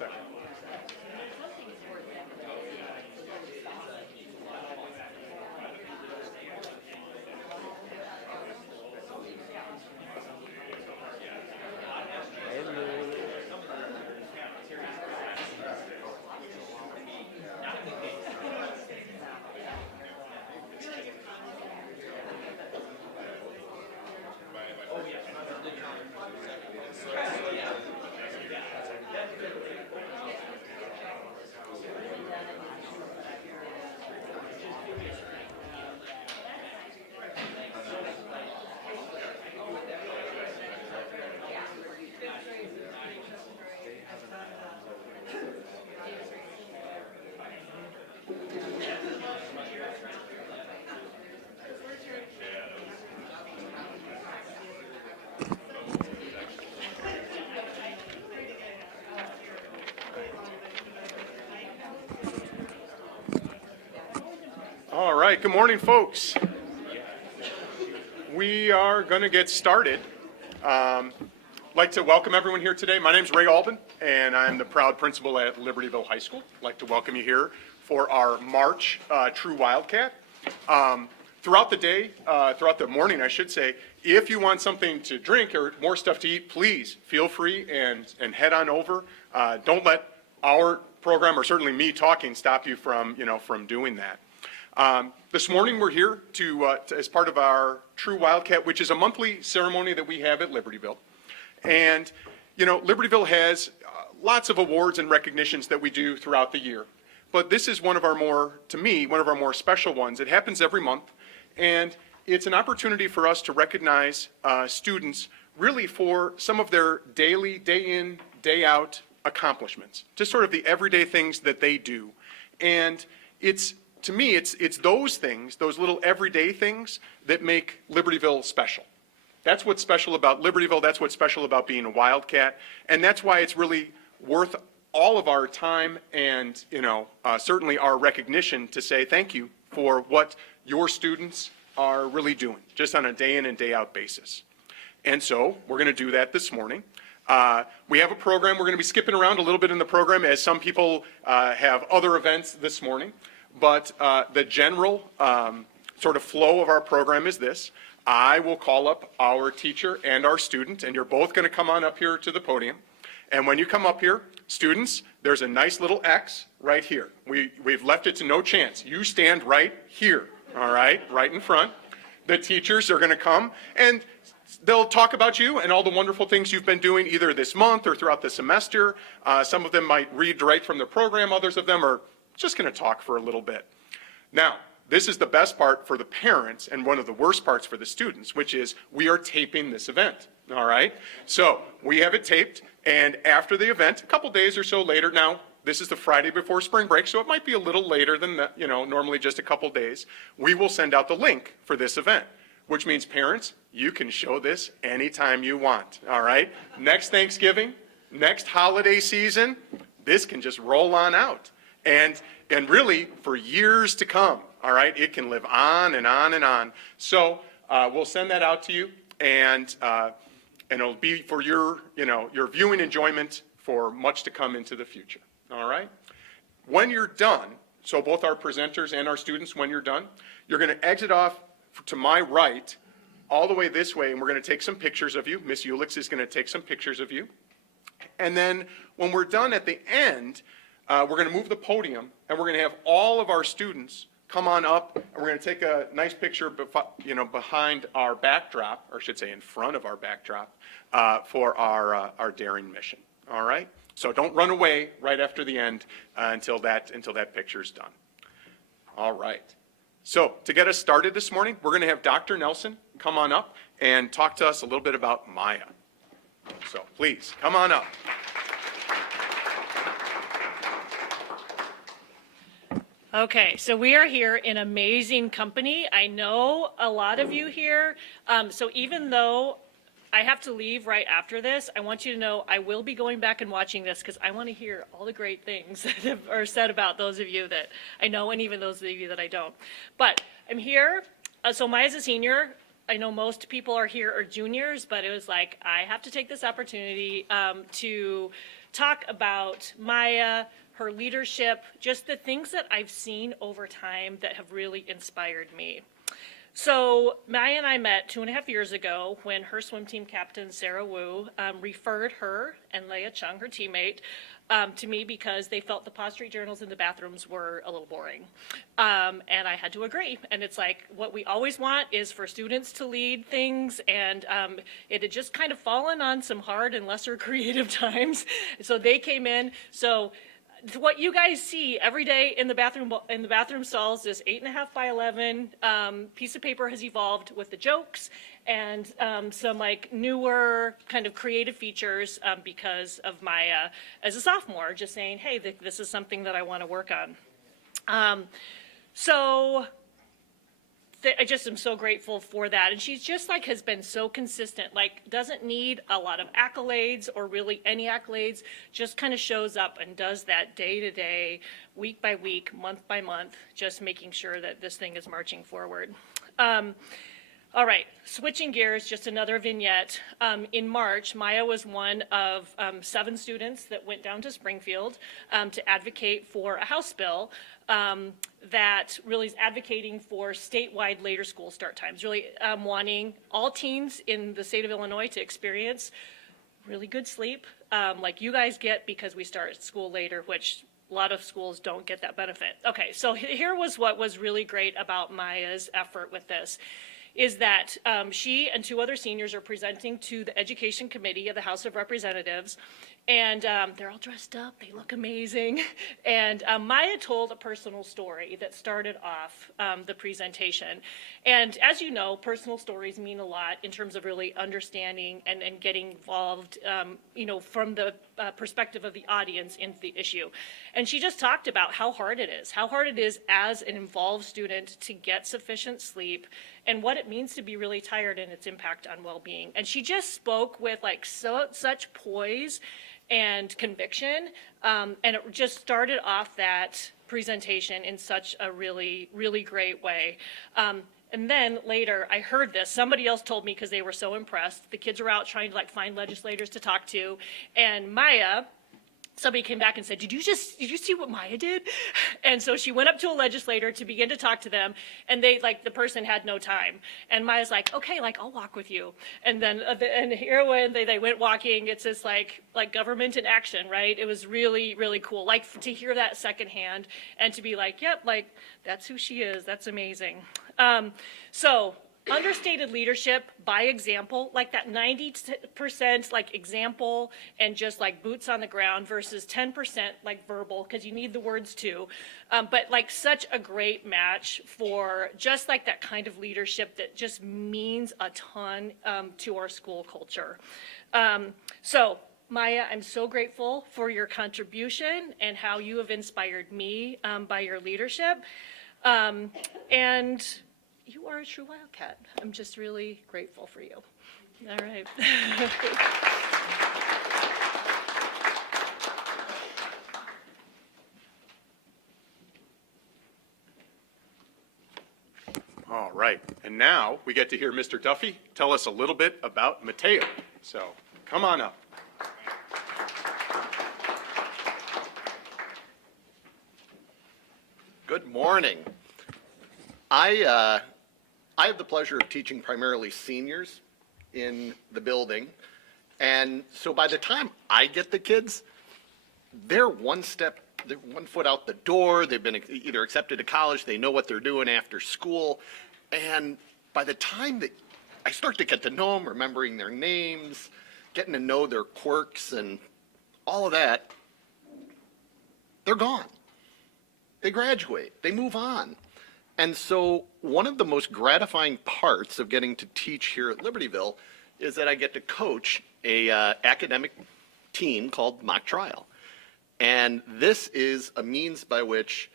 second. All right, good morning, folks. We are going to get started. I'd like to welcome everyone here today. My name is Ray Albin, and I'm the proud principal at Libertyville High School. I'd like to welcome you here for our March True Wildcat. Throughout the day, throughout the morning, I should say, if you want something to drink or more stuff to eat, please feel free and head on over. Don't let our program, or certainly me talking, stop you from doing that. This morning we're here to as part of our True Wildcat, which is a monthly ceremony that we have at Libertyville. And, Libertyville has lots of awards and recognitions that we do throughout the year. But this is one of our more special ones. It happens every month, and it's an opportunity for us to recognize students really for some of their daily, day in, day out accomplishments, just sort of the everyday things that they do. And to me, it's those things, those little everyday things that make Libertyville special. That's what's special about Libertyville. That's what's special about being a Wildcat. And that's why it's really worth all of our time and, certainly our recognition to say thank you for what your students are really doing, just on a day in and day out basis. And so we're going to do that this morning. We have a program. We're going to be skipping around a little bit in the program as some people have other events this morning. But the general sort of flow of our program is this. I will call up our teacher and our student, and you're both going to come on up here to the podium. And when you come up here, students, there's a nice little X right here. We've left it to no chance. You stand right here, all right in front. The teachers are going to come, and they'll talk about you and all the wonderful things you've been doing either this month or throughout the semester. Some of them might read right from the program. Others of them are just going to talk for a little bit. Now, this is the best part for the parents and one of the worst parts for the students, which is we are taping this event, all right? So we have it taped, and after the event, a couple days or so later, now this is the Friday before spring break, so it might be a little later than that, normally just a couple days, we will send out the link for this event, which means parents, you can show this anytime you want, all right? Next Thanksgiving, next holiday season, this can just roll on out. And really, for years to come, all right, it can live on and on and on. So we'll send that out to you, and it'll be for your viewing enjoyment for much to come into the future, all right? When you're done, so both our presenters and our students, when you're done, you're going to exit off to my right all the way this way, and we're going to take some pictures of you. Miss Ulix is going to take some pictures of you. And then when we're done at the end, we're going to move the podium, and we're going to have all of our students come on up, and we're going to take a nice picture behind our backdrop, or I should say in front of our backdrop, for our daring mission. All right? So don't run away right after the end until that picture's done. All right. So to get us started this morning, we're going to have Dr. Nelson come on up and talk to us a little bit about Maya. So please, come on up. Okay, so we are here in amazing company. I know a lot of you here, so even though I have to leave right after this, I want you to know I will be going back and watching this because I want to hear all the great things that are said about those of you that I know and even those of you that I don't. But I'm here, so Maya's a senior. I know most people are here are juniors, but it was like I have to take this opportunity to talk about Maya, her leadership, just the things that I've seen over time that have really inspired me. So Maya and I met 2.5 years ago when her swim team captain, Sarah Wu, referred her and Leah Chung, her teammate, to me because they felt the Pod Street journals in the bathrooms were a little boring. And I had to agree. And it's like, what we always want is for students to lead things, and it had just kind of fallen on some hard and lesser creative times. So they came in. So what you guys see every day in the bathroom stalls, this 8.5 by 11 piece of paper has evolved with the jokes and some like newer kind of creative features because of Maya as a sophomore, just saying, hey, this is something that I want to work on. So I just am so grateful for that. And she's just like has been so consistent, like doesn't need a lot of accolades or really any accolades, just kind of shows up and does that day to day, week by week, month by month, just making sure that this thing is marching forward. All right, switching gears, just another vignette. In March, Maya was one of 7 students that went down to Springfield to advocate for a House bill that really is advocating for statewide later school start times, really wanting all teens in the state of Illinois to experience really good sleep like you guys get because we start school later, which a lot of schools don't get that benefit. Okay, so here was what was really great about Maya's effort with this. Is that she and 2 other seniors are presenting to the Education Committee of the House of Representatives, and they're all dressed up, they look amazing, and Maya told a personal story that started off the presentation. And as you know, personal stories mean a lot in terms of really understanding and getting involved, you know, from the perspective of the audience into the issue. And she just talked about how hard it is as an involved student to get sufficient sleep and what it means to be really tired and its impact on well-being. And she just spoke with like such poise and conviction, and it just started off that presentation in such a really, really great way. And then later, I heard this. Somebody else told me because they were so impressed. The kids were out trying to like find legislators to talk to, and Maya, somebody came back and said, did you see what Maya did? And so she went up to a legislator to begin to talk to them, and they, like, the person had no time. And Maya's like, okay, like, I'll walk with you. And then, and here when they went walking, it's just like government in action, right? It was really, really cool. Like, to hear that secondhand and to be like, yep, like, that's who she is. That's amazing. So, understated leadership by example, like that 90% like example and just like boots on the ground versus 10% like verbal, because you need the words too. But like such a great match for just like that kind of leadership that just means a ton to our school culture. So Maya, I'm so grateful for your contribution and how you have inspired me by your leadership. And you are a true Wildcat. I'm just really grateful for you. All right. All right, and now we get to hear Mr. Duffy tell us a little bit about Mateo. So come on up. Good morning. I have the pleasure of teaching primarily seniors in the building, and so by the time I get the kids, they're one foot out the door. They've been either accepted to college, they know what they're doing after school, and by the time that I start to get to know them, remembering their names, getting to know their quirks and all of that, they're gone. They graduate, they move on. And so one of the most gratifying parts of getting to teach here at Libertyville is that I get to coach a academic team called Mock Trial. And this is a means by which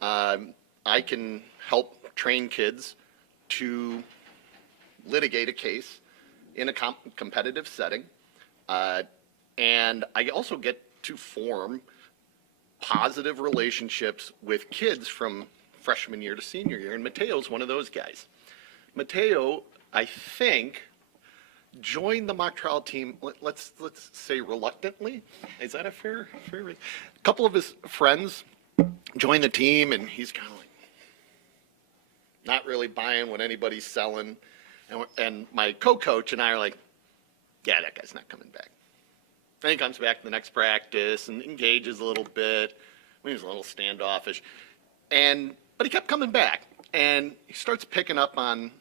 I can help train kids to litigate a case in a competitive setting. And I also get to form positive relationships with kids from freshman year to senior year, and Mateo's one of those guys. Mateo, I think, joined the mock trial team, let's say reluctantly. Is that a fair? A couple of his friends joined the team, and he's kind of like not really buying what anybody's selling. And my co-coach and I are like, yeah, that guy's not coming back. Then he comes back to the next practice and engages a little bit. He was a little standoffish, but he kept coming back, and he starts picking up on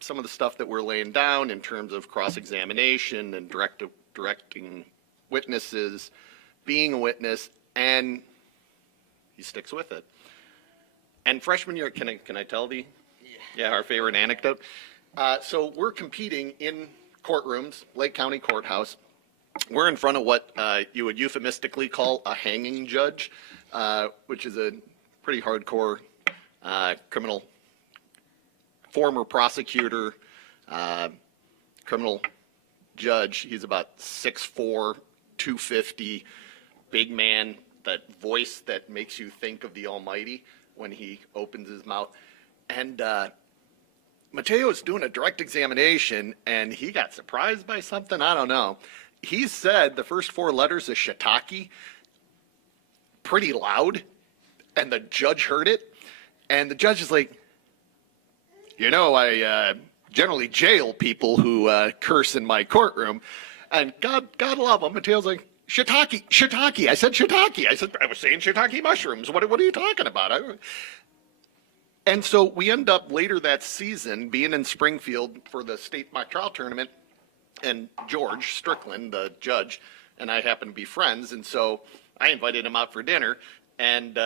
some of the stuff that we're laying down in terms of cross-examination and directing witnesses, being a witness, and he sticks with it. And freshman year, can I tell our favorite anecdote? So we're competing in courtrooms, Lake County Courthouse. We're in front of what you would euphemistically call a hanging judge, which is a pretty hardcore criminal former prosecutor, criminal judge. He's about 6'4", 250, big man, that voice that makes you think of the Almighty when he opens his mouth. And Mateo's doing a direct examination, and he got surprised by something. I don't know. He said the first 4 letters of shiitake pretty loud, and the judge heard it. And the judge is like, I generally jail people who curse in my courtroom. And God love him. Mateo's like, shiitake. I said shiitake. I was saying shiitake mushrooms. What are you talking about? And so we end up later that season being in Springfield for the state mock trial tournament. And George Strickland, the judge, and I happen to be friends. And so I invited him out for dinner. And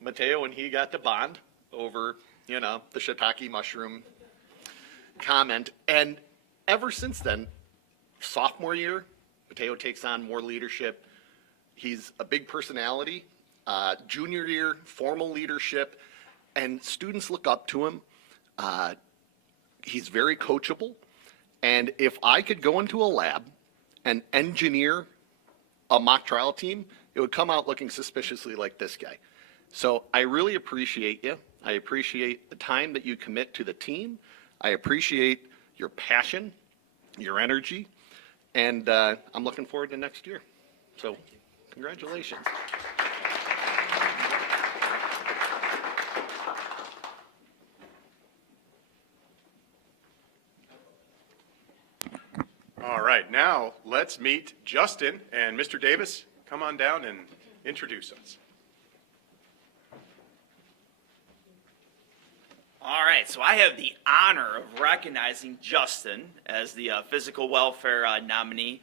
Mateo and he got to bond over the shiitake mushroom comment. And ever since then, sophomore year, Mateo takes on more leadership. He's a big personality. Junior year, formal leadership, and students look up to him. He's very coachable. And if I could go into a lab and engineer a mock trial team, it would come out looking suspiciously like this guy. So I really appreciate you. I appreciate the time that you commit to the team. I appreciate your passion, your energy, and I'm looking forward to next year. So congratulations. All right, now let's meet Justin, and Mr. Davis, come on down and introduce us. All right, so I have the honor of recognizing Justin as the physical welfare nominee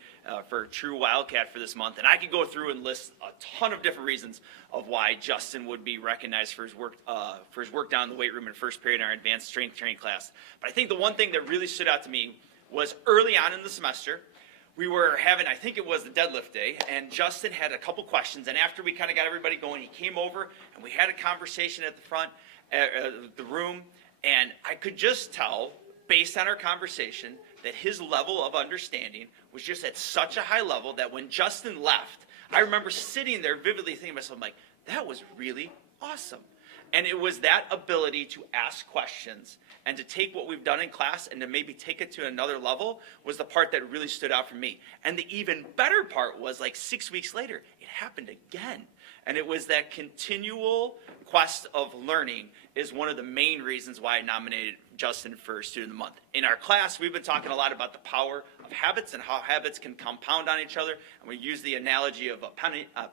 for True Wildcat for this month. And I could go through and list a ton of different reasons of why Justin would be recognized for his work down in the weight room in first period in our advanced strength training class. But I think the one thing that really stood out to me was early on in the semester, we were having, I think it was the deadlift day, and Justin had a couple questions. And after we kind of got everybody going, he came over and we had a conversation at the front the room, and I could just tell, based on our conversation, that his level of understanding was just at such a high level that when Justin left, I remember sitting there vividly thinking to myself, like, that was really awesome. And it was that ability to ask questions and to take what we've done in class and to maybe take it to another level was the part that really stood out for me. And the even better part was, like, 6 weeks later, it happened again. And it was that continual quest of learning is one of the main reasons why I nominated Justin for Student of the Month. In our class, we've been talking a lot about the power of habits and how habits can compound on each other. And we use the analogy of a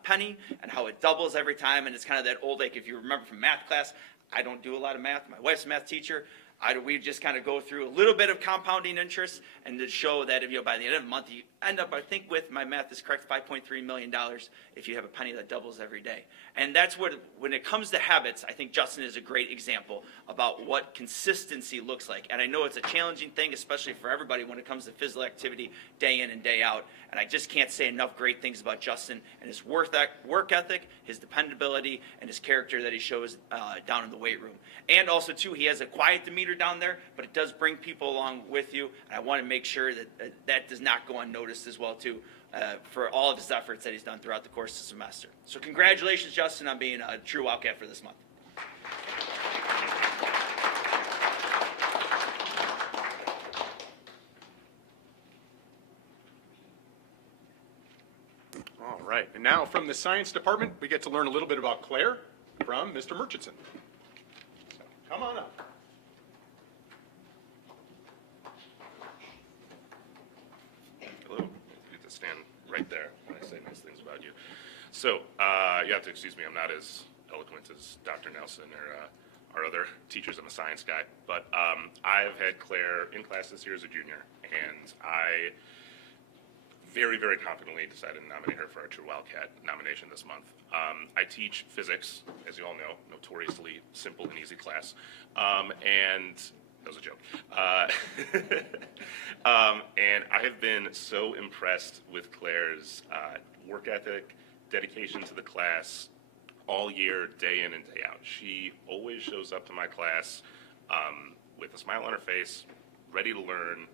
penny and how it doubles every time. And it's kind of that old, like, if you remember from math class, I don't do a lot of math. My wife's a math teacher. We just kind of go through a little bit of compounding interest and to show that by the end of the month, you end up, I think with my math is correct, $5.3 million if you have a penny that doubles every day. And that's what, when it comes to habits, I think Justin is a great example about what consistency looks like. And I know it's a challenging thing, especially for everybody when it comes to physical activity day in and day out. And I just can't say enough great things about Justin and his work ethic, his dependability, and his character that he shows down in the weight room. And also, too, he has a quiet demeanor down there, but it does bring people along with you. And I want to make sure that that does not go unnoticed as well, too, for all of his efforts that he's done throughout the course of the semester. So congratulations, Justin, on being a true Wildcat for this month. All right, and now from the science department, we get to learn a little bit about Claire from Mr. Murchison. So, come on up. Hello. You get to stand right there when I say nice things about you. So, you have to excuse me, I'm not as eloquent as Dr. Nelson or our other teachers. I'm a science guy. But I've had Claire in class this year as a junior, and I very, very confidently decided to nominate her for our True Wildcat nomination this month. I teach physics, as you all know, notoriously simple and easy class, and that was a joke. And I have been so impressed with Claire's work ethic, dedication to the class, all year, day in and day out. She always shows up to my class with a smile on her face, ready to learn,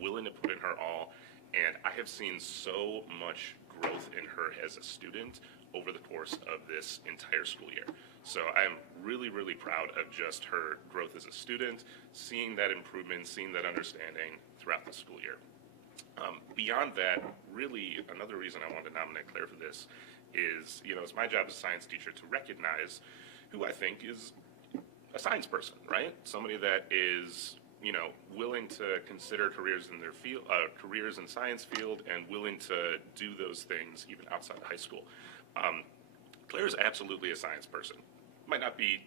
willing to put in her all. And I have seen so much growth in her as a student over the course of this entire school year. So I am really, really proud of just her growth as a student, seeing that improvement, seeing that understanding throughout the school year. Beyond that, really another reason I wanted to nominate Claire for this is, it's my job as a science teacher to recognize who I think is a science person, right? Somebody that is willing to consider careers in their field, careers in science field, and willing to do those things even outside of high school. Claire is absolutely a science person. Might not be,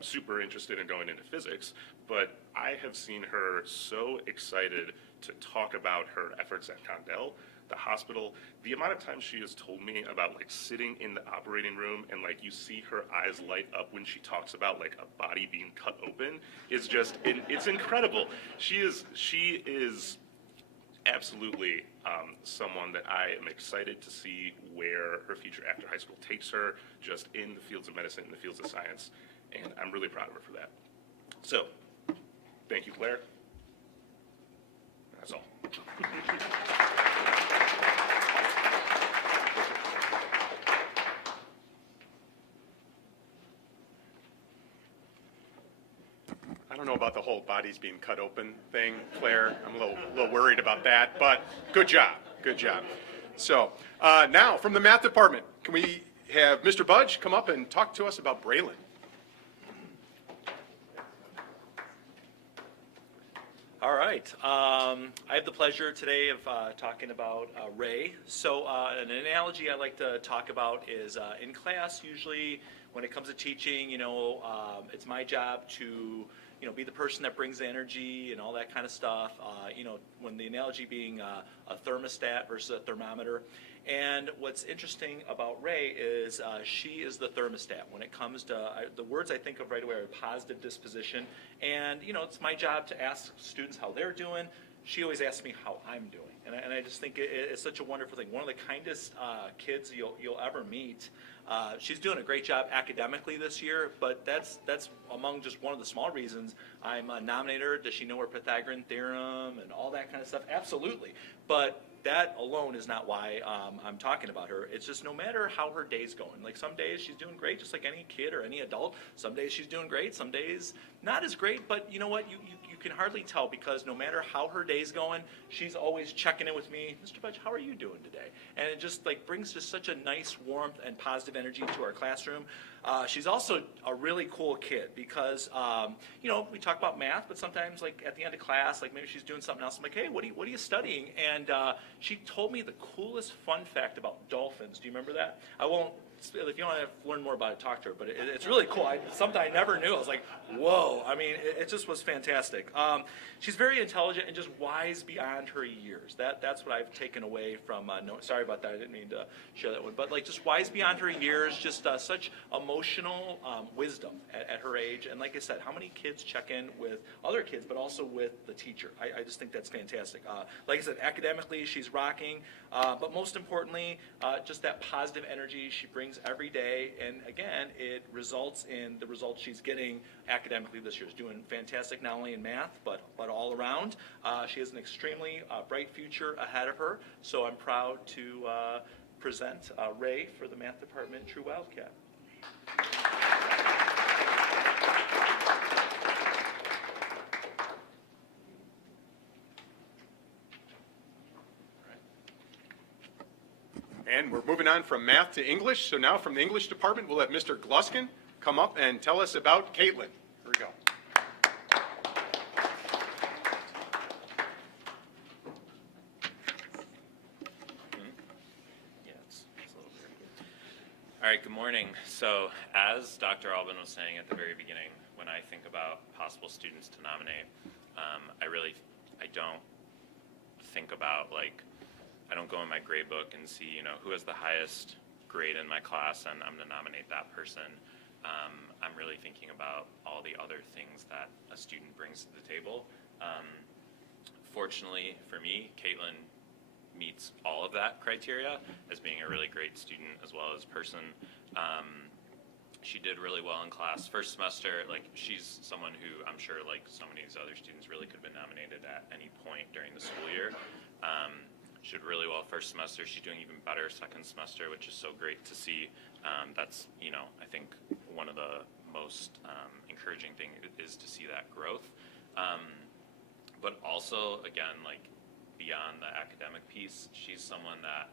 super interested in going into physics, but I have seen her so excited to talk about her efforts at Condell, the hospital. The amount of times she has told me about sitting in the operating room and you see her eyes light up when she talks about a body being cut open is just, it's incredible. She is absolutely someone that I am excited to see where her future after high school takes her, just in the fields of medicine, in the fields of science, and I'm really proud of her for that. So, thank you, Claire. That's all. I don't know about the whole bodies being cut open thing, Claire. I'm a little worried about that, but good job, good job. So now from the math department, can we have Mr. Budge come up and talk to us about Braylon? All right. I have the pleasure today of talking about Ray. So an analogy I like to talk about is in class, usually when it comes to teaching, it's my job to be the person that brings the energy and all that kind of stuff. When the analogy being a thermostat versus a thermometer. And what's interesting about Ray is she is the thermostat. When it comes to the words I think of right away are positive disposition. And, it's my job to ask students how they're doing. She always asks me how I'm doing. And I just think it's such a wonderful thing. One of the kindest kids you'll ever meet. She's doing a great job academically this year, but that's among just one of the small reasons I'm nominated her. Does she know her Pythagorean theorem and all that kind of stuff? Absolutely. But that alone is not why I'm talking about her. It's just no matter how her day's going. Some days she's doing great, just like any kid or any adult. Some days she's doing great, some days not as great. But you know what? You can hardly tell, because no matter how her day's going, she's always checking in with me. Mr. Budge, how are you doing today? And it just brings just such a nice warmth and positive energy to our classroom. She's also a really cool kid because, we talk about math, but sometimes at the end of class, maybe she's doing something else. I'm like, hey, what are you studying? And she told me the coolest fun fact about dolphins. Do you remember that? I won't, if you want to learn more about it, talk to her, but it's really cool. Something I never knew. I was like, whoa. I mean, it just was fantastic. She's very intelligent and just wise beyond her years. That's what I've taken away from, sorry about that. I didn't mean to share that one. But just wise beyond her years, just such emotional wisdom at her age. And like I said, how many kids check in with other kids, but also with the teacher? I just think that's fantastic. Like I said, academically, she's rocking. But most importantly, just that positive energy she brings every day, and again, it results in the results she's getting academically this year. She's doing fantastic, not only in math, but all around. She has an extremely bright future ahead of her, so I'm proud to present Ray for the math department, True Wildcat. And we're moving on from math to English. So now from the English department, we'll have Mr. Gluskin come up and tell us about Caitlin. Here we go. All right, good morning. So as Dr. Albin was saying at the very beginning, when I think about possible students to nominate, I don't think about I don't go in my grade book and see, who has the highest grade in my class and I'm going to nominate that person. I'm really thinking about all the other things that a student brings to the table. Fortunately for me, Caitlin meets all of that criteria as being a really great student as well as person. She did really well in class first semester. She's someone who I'm sure so many of these other students really could have been nominated at any point during the school year. She did really well first semester. She's doing even better second semester, which is so great to see. That's, I think one of the most encouraging thing is to see that growth. But also, again, beyond the academic piece, she's someone that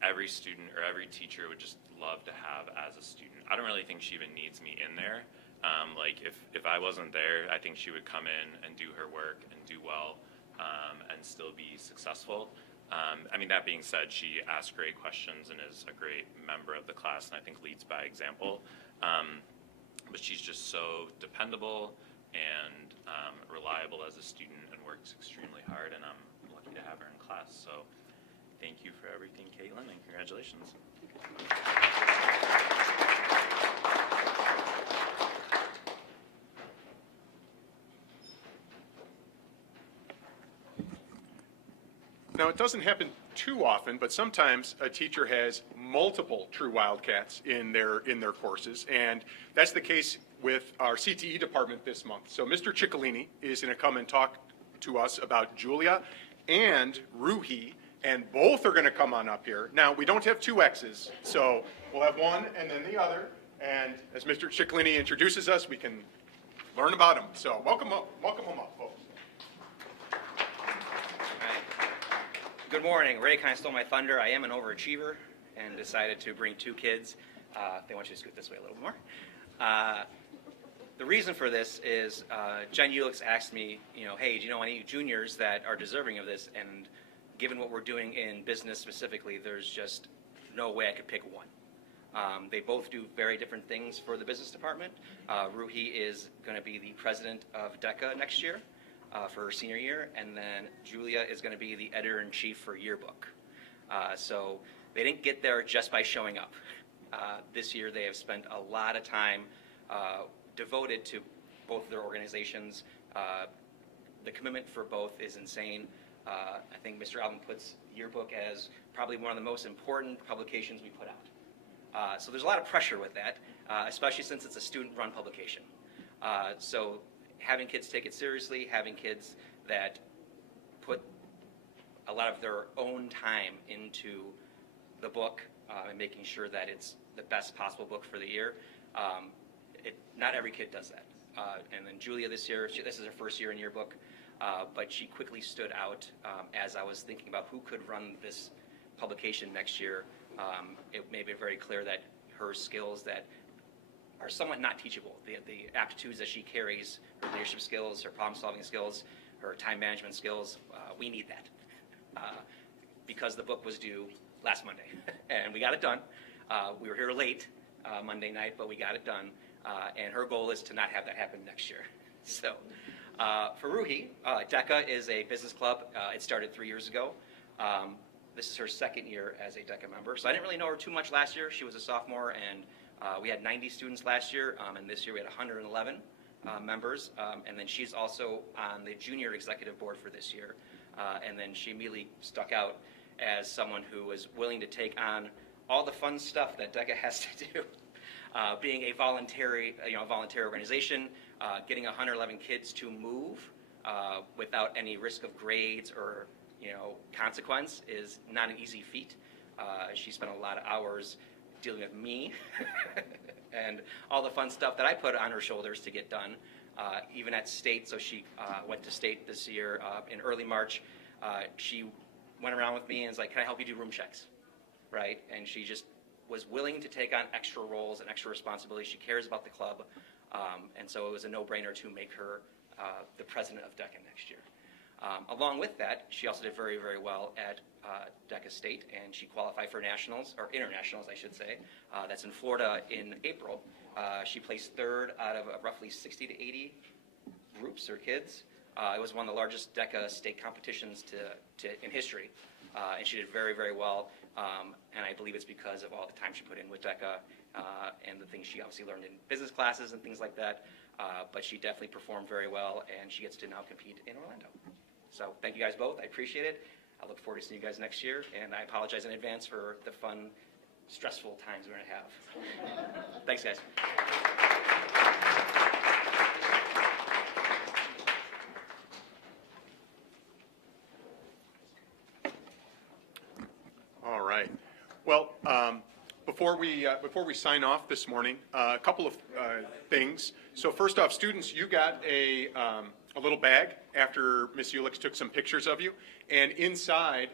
every student or every teacher would just love to have as a student. I don't really think she even needs me in there. If I wasn't there, I think she would come in and do her work and do well and still be successful. That being said, she asks great questions and is a great member of the class and I think leads by example. But she's just so dependable and reliable as a student and works extremely hard, and I'm lucky to have her in class. So thank you for everything, Caitlin, and congratulations. Now, it doesn't happen too often, but sometimes a teacher has multiple true Wildcats in their courses, and that's the case with our CTE department this month. So Mr. Ciccolini is going to come and talk to us about Julia and Ruhi, and both are going to come on up here. Now, we don't have two X's, so we'll have one and then the other, and as Mr. Ciccolini introduces us, we can learn about him. So welcome them up, folks. Good morning. Ray kind of stole my thunder. I am an overachiever and decided to bring two kids. They want you to scoot this way a little more. The reason for this is Jen Ulix asked me, hey, do you know any juniors that are deserving of this? And given what we're doing in business specifically, there's just no way I could pick one. They both do very different things for the business department. Ruhi is going to be the president of DECA next year. For her senior year, and then Julia is going to be the editor-in-chief for Yearbook. So they didn't get there just by showing up. This year they have spent a lot of time devoted to both of their organizations. The commitment for both is insane. I think Mr. Alvin puts Yearbook as probably one of the most important publications we put out. So there's a lot of pressure with that, especially since it's a student-run publication. So having kids take it seriously, having kids that put a lot of their own time into the book and making sure that it's the best possible book for the year. Not every kid does that. And then Julia this year, this is her first year in Yearbook, but she quickly stood out as I was thinking about who could run this publication next year. It made it very clear that her skills that are somewhat not teachable. The aptitudes that she carries, her leadership skills, her problem-solving skills, her time management skills, we need that. Because the book was due last Monday, and we got it done. We were here late Monday night, but we got it done. And her goal is to not have that happen next year. So for Ruhi, DECA is a business club. It started 3 years ago. This is her second year as a DECA member. So I didn't really know her too much last year. She was a sophomore, and we had 90 students last year, and this year we had 111 members. And then she's also on the junior executive board for this year. And then she immediately stuck out as someone who was willing to take on all the fun stuff that DECA has to do. Being a volunteer organization, getting 111 kids to move without any risk of grades or consequence is not an easy feat. She spent a lot of hours dealing with me and all the fun stuff that I put on her shoulders to get done, even at state. So she went to state this year in early March. She went around with me and was like, "Can I help you do room checks?" right? And she just was willing to take on extra roles and extra responsibilities. She cares about the club, and so it was a no-brainer to make her the president of DECA next year. Along with that, she also did very, very well at DECA State, and she qualified for nationals, or internationals, I should say. That's in Florida in April. She placed third out of roughly 60 to 80 groups or kids. It was one of the largest DECA state competitions in history, and she did very, very well. And I believe it's because of all the time she put in with DECA and the things she obviously learned in business classes and things like that. But she definitely performed very well, and she gets to now compete in Orlando. So thank you guys both. I appreciate it. I look forward to seeing you guys next year, and I apologize in advance for the fun, stressful times we're going to have. Thanks, guys. All right. Well, before we sign off this morning, a couple of things. So first off, students, you got a little bag after Miss Ulix took some pictures of you, and inside,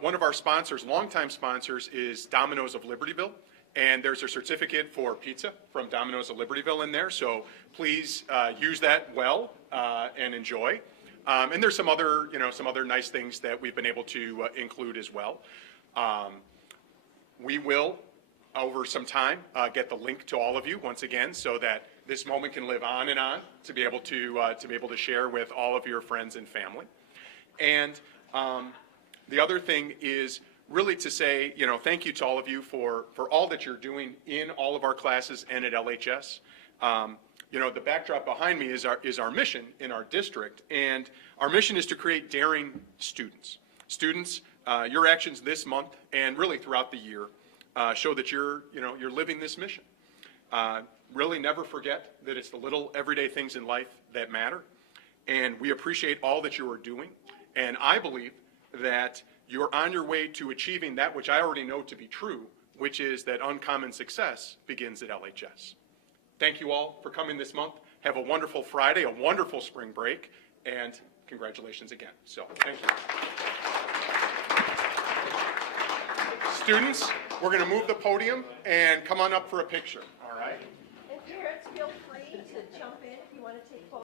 one of our sponsors, longtime sponsors, is Domino's of Libertyville, and there's a certificate for pizza from Domino's of Libertyville in there. So please use that well and enjoy. And there's some other nice things that we've been able to include as well. We will, over some time, get the link to all of you once again, so that this moment can live on and on to be able to share with all of your friends and family. And the other thing is really to say, thank you to all of you for all that you're doing in all of our classes and at LHS. The backdrop behind me is our mission in our district, and our mission is to create daring students. Students, your actions this month and really throughout the year show that you're living this mission. Really never forget that it's the little everyday things in life that matter, and we appreciate all that you are doing, and I believe that you're on your way to achieving that which I already know to be true, which is that uncommon success begins at LHS. Thank you all for coming this month. Have a wonderful Friday, a wonderful spring break, and congratulations again. So, thank you. Students, we're going to move the podium and come on up for a picture, all right? And parents, feel free to jump in if you want to take photos.